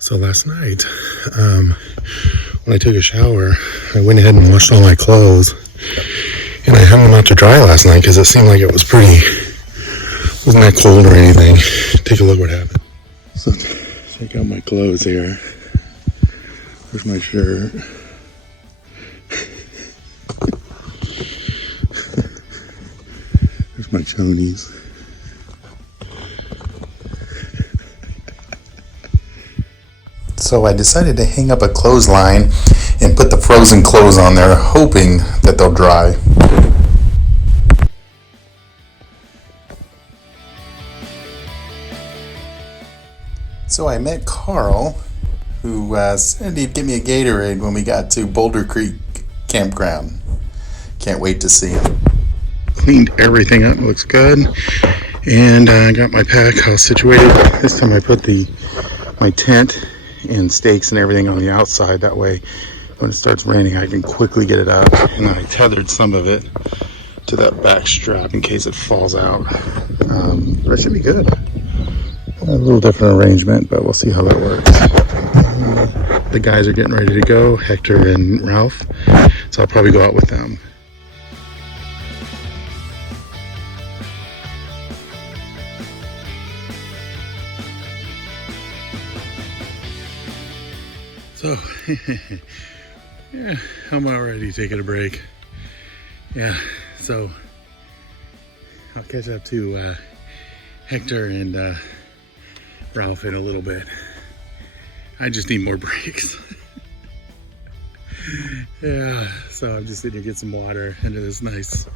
So last night, when I took a shower, I went ahead and washed all my clothes, and I hung them out to dry last night because it seemed like it was wasn't that cold or anything. Take a look what happened. So check out my clothes here. There's my shirt. There's my chonies. So I decided to hang up a clothesline and put the frozen clothes on there, hoping that they'll dry. So I met Carl, who said he'd give me a Gatorade when we got to Boulder Creek campground. Can't wait to see him. Cleaned everything up, looks good. And I got my pack all situated. This time I put my tent and stakes and everything on the outside. That way, when it starts raining, I can quickly get it up. And then I tethered some of it to that back strap in case it falls out. That should be good. A little different arrangement, but we'll see how that works. The guys are getting ready to go, Hector and Ralph, so I'll probably go out with them. So, yeah, I'm already taking a break. Yeah, so I'll catch up to Hector and Ralph in a little bit. I just need more breaks. Yeah, so I'm just sitting here, get some water into this nice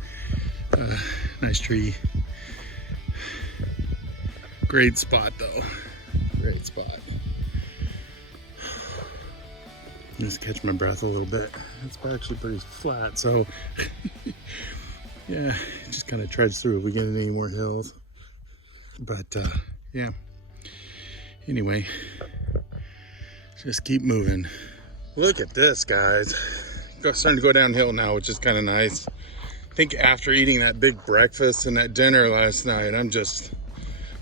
tree. Great spot though, great spot. Just catch my breath a little bit. It's actually pretty flat, so yeah, just kind of trudge through if we get any more hills. But yeah, anyway, just keep moving. Look at this, guys. Starting to go downhill now, which is kind of nice. I think after eating that big breakfast and that dinner last night, I'm just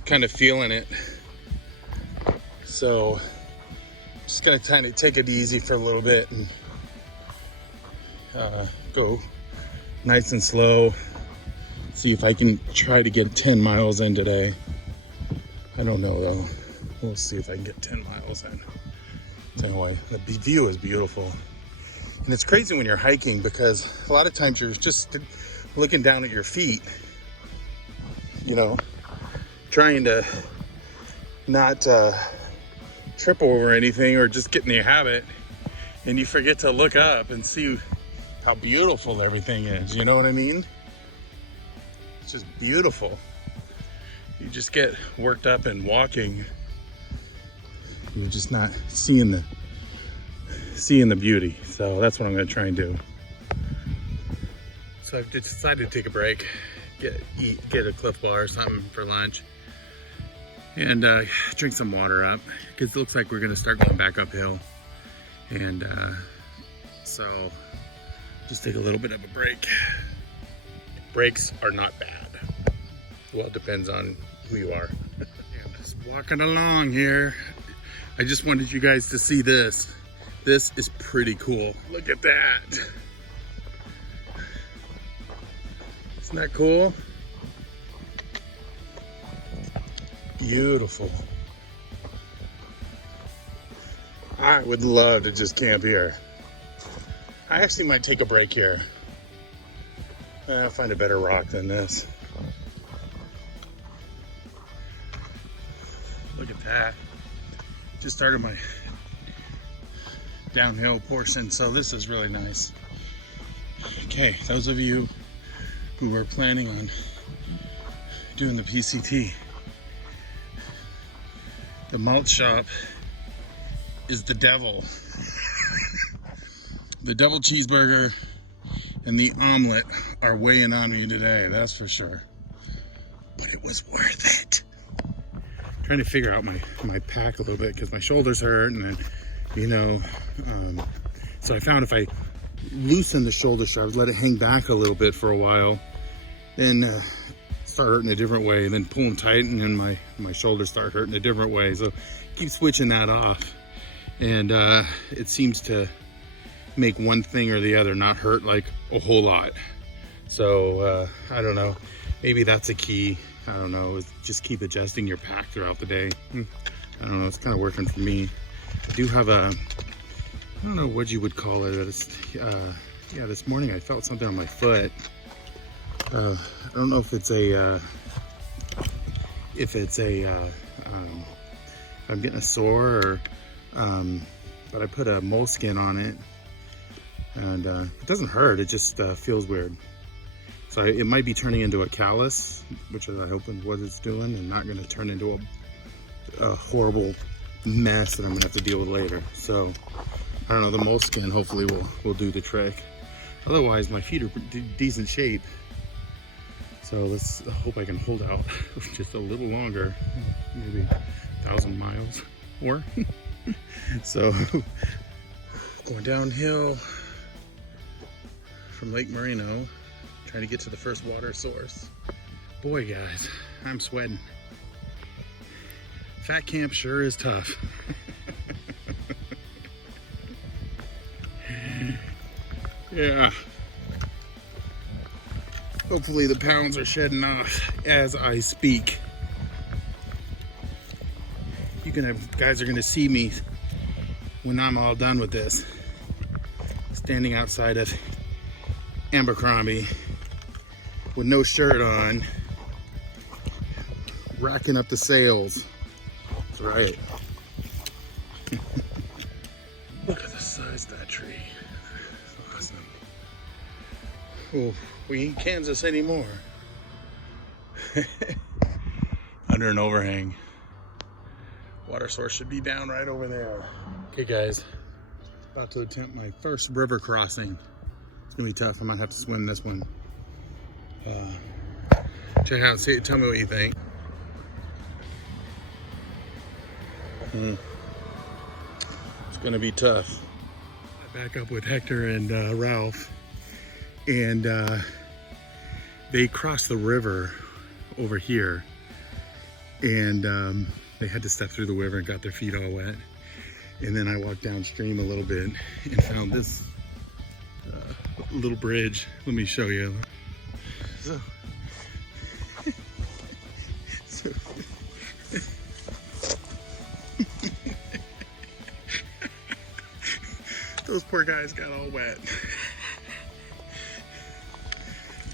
kind of feeling it. So just gonna kind of take it easy for a little bit and go nice and slow. See if I can try to get 10 miles in today. I don't know though. We'll see if I can get 10 miles in. Anyway, the view is beautiful. And it's crazy when you're hiking because a lot of times you're just looking down at your feet, you know, trying to not trip over anything or just get in the habit, and you forget to look up and see how beautiful everything is. You know what I mean? It's just beautiful. You just get worked up in walking. You're just not seeing the beauty. So that's what I'm going to try and do. So I've decided to take a break, get a Cliff Bar or something for lunch, and drink some water up because it looks like we're going to start going back uphill. And so just take a little bit of a break. Breaks are not bad. Well, it depends on who you are. I'm just walking along here. I just wanted you guys to see this. This is pretty cool. Look at that. Isn't that cool? Beautiful. I would love to just camp here. I actually might take a break here. I'll find a better rock than this. Look at that. Just started my downhill portion, so this is really nice. Okay, those of you who were planning on doing the PCT, the malt shop is the devil. The double cheeseburger and the omelet are weighing on me today, that's for sure. But it was worth it. Trying to figure out my pack a little bit because my shoulders hurt, and then, you know, so I found if I loosen the shoulder straps, let it hang back a little bit for a while, then start hurting a different way, and then pull them tight, and then my shoulders start hurting a different way. So keep switching that off. and it seems to make one thing or the other not hurt like a whole lot. So I don't know, maybe that's a key. I don't know, just keep adjusting your pack throughout the day. I don't know, it's kind of working for me. I do have a, I don't know what you would call it. Yeah, this morning I felt something on my foot. I don't know if I'm getting a sore or, but I put a moleskin on it, and it doesn't hurt. It just feels weird. So it might be turning into a callus, which I hope is what it's doing, and not going to turn into a horrible mess that I'm gonna have to deal with later. So I don't know, the moleskin hopefully will do the trick. Otherwise my feet are decent shape. So let's hope I can hold out just a little longer, maybe 1,000 miles or. So going downhill from Lake Moreno, trying to get to the first water source. Boy guys, I'm sweating. Fat camp sure is tough. Yeah. Hopefully the pounds are shedding off as I speak. Guys are gonna see me when I'm all done with this, standing outside of Abercrombie with no shirt on, racking up the sails. That's right. Look at the size of that tree. Awesome. Oh, we ain't Kansas anymore. Under an overhang. Water source should be down right over there. Okay guys, about to attempt my first river crossing. It's gonna be tough. I might have to swim this one. Check it out, tell me what you think. It's gonna be tough. I back up with Hector and Ralph, and they crossed the river over here, and they had to step through the river and got their feet all wet. And then I walked downstream a little bit and found this little bridge. Let me show you. Those poor guys got all wet.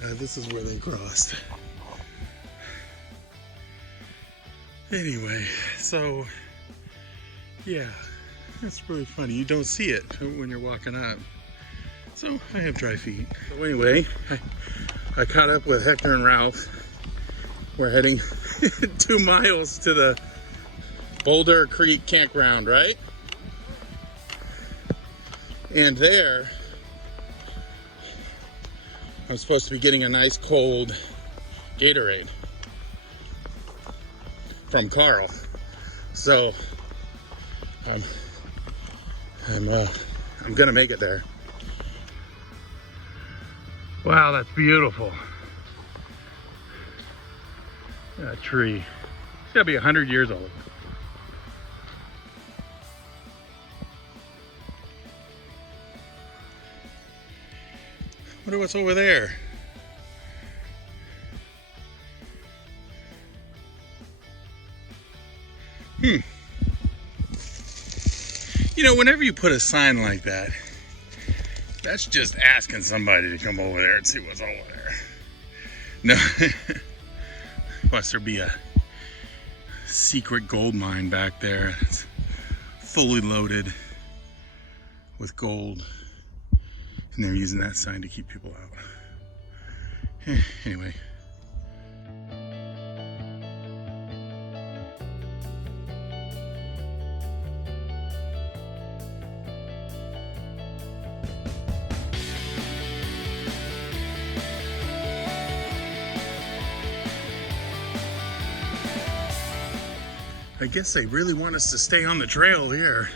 This is where they crossed. Anyway, so yeah, that's really funny. You don't see it when you're walking up. So I have dry feet. So anyway, I caught up with Hector and Ralph. We're heading 2 miles to the Boulder Creek campground, right? And there, I'm supposed to be getting a nice cold Gatorade from Carl. So I'm gonna make it there. Wow, that's beautiful. That tree. It's gotta be 100 years old. Wonder what's over there. You know, whenever you put a sign like that, that's just asking somebody to come over there and see what's over there. No, must there be a secret gold mine back there that's fully loaded with gold, and they're using that sign to keep people out. Anyway. I guess they really want us to stay on the trail here.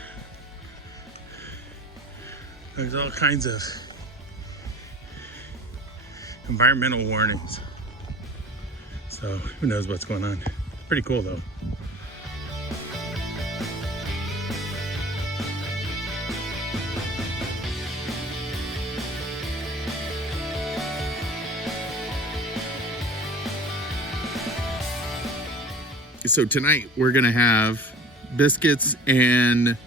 There's all kinds of environmental warnings. So who knows what's going on. Pretty cool though. So tonight we're gonna have biscuits and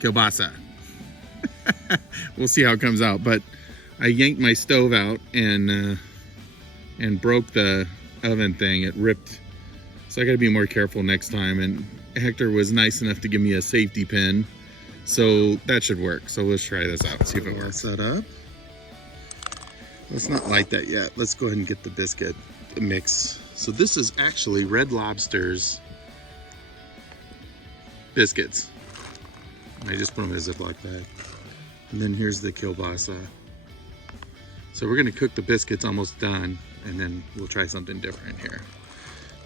kielbasa. We'll see how it comes out, but I yanked my stove out and broke the oven thing. It ripped, so I gotta be more careful next time. And Hector was nice enough to give me a safety pin, so that should work. So let's try this out, see if it works. Set up. Let's not light that yet. Let's go ahead and get the biscuit mix. So this is actually Red Lobster's biscuits. I just put them in a Ziploc bag. And then here's the kielbasa. So we're gonna cook the biscuits almost done, and then we'll try something different here.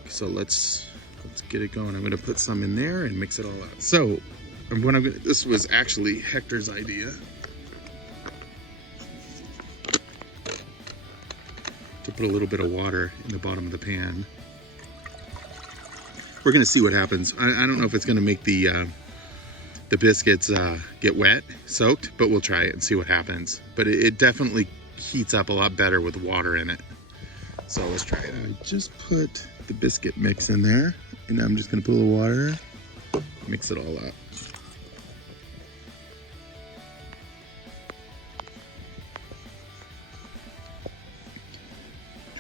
So let's get it going. I'm gonna put some in there and mix it all out. So this was actually Hector's idea. To put a little bit of water in the bottom of the pan. We're gonna see what happens. I don't know if it's gonna make the biscuits get wet, soaked, but we'll try it and see what happens. But it definitely heats up a lot better with water in it. So let's try it. I just put the biscuit mix in there, and I'm just gonna put a little water, mix it all up.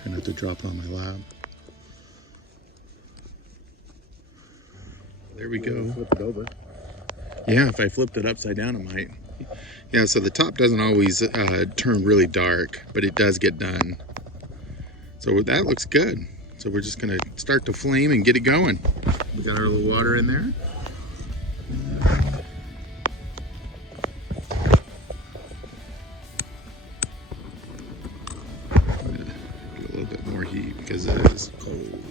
Try not to drop it on my lap. There we go. Flip it over. Yeah, if I flipped it upside down, it might. Yeah, so the top doesn't always turn really dark, but it does get done. So that looks good. So we're just gonna start to flame and get it going. We got our little water in there. I'm gonna get a little bit more heat because it is cold.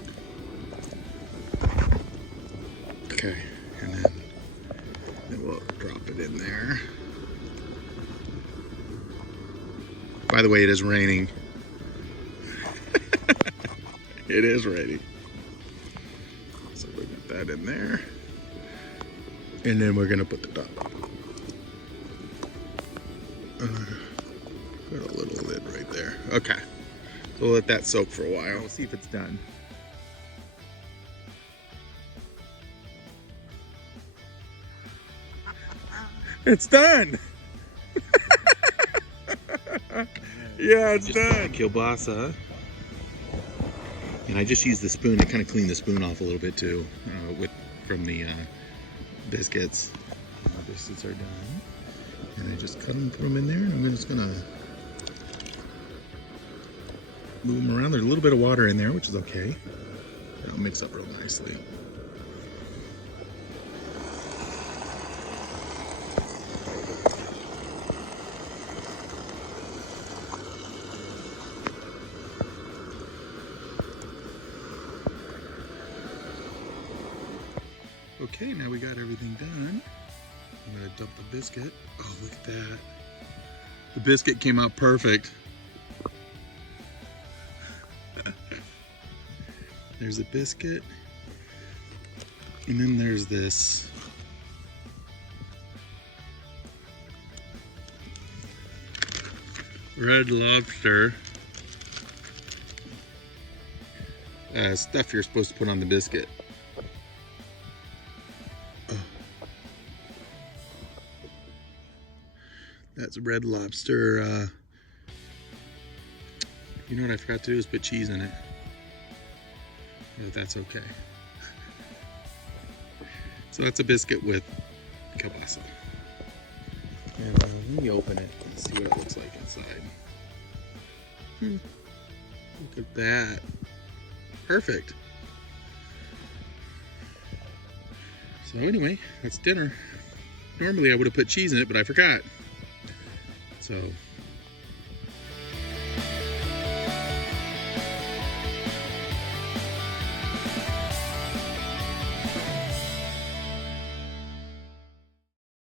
Okay, and then we'll drop it in there. By the way, it is raining. It is raining. So we got that in there. And then we're gonna put the top. Got a little lid right there. Okay. So we'll let that soak for a while. We'll see if it's done. It's done! Yeah, it's done. Kielbasa. And I just used the spoon to kind of clean the spoon off a little bit too, from the biscuits. The biscuits are done. And I just cut them, put them in there, and I'm just gonna move them around. There's a little bit of water in there, which is okay. It'll mix up real nicely. Okay, now we got everything done. I'm gonna dump the biscuit. Oh, look at that. The biscuit came out perfect. There's a biscuit. And then there's this. Red Lobster. Stuff you're supposed to put on the biscuit. That's Red Lobster. You know what I forgot to do is put cheese in it. But that's okay. So that's a biscuit with kielbasa. And let me open it and see what it looks like inside. Look at that. Perfect. So anyway, that's dinner. Normally I would have put cheese in it, but I forgot. So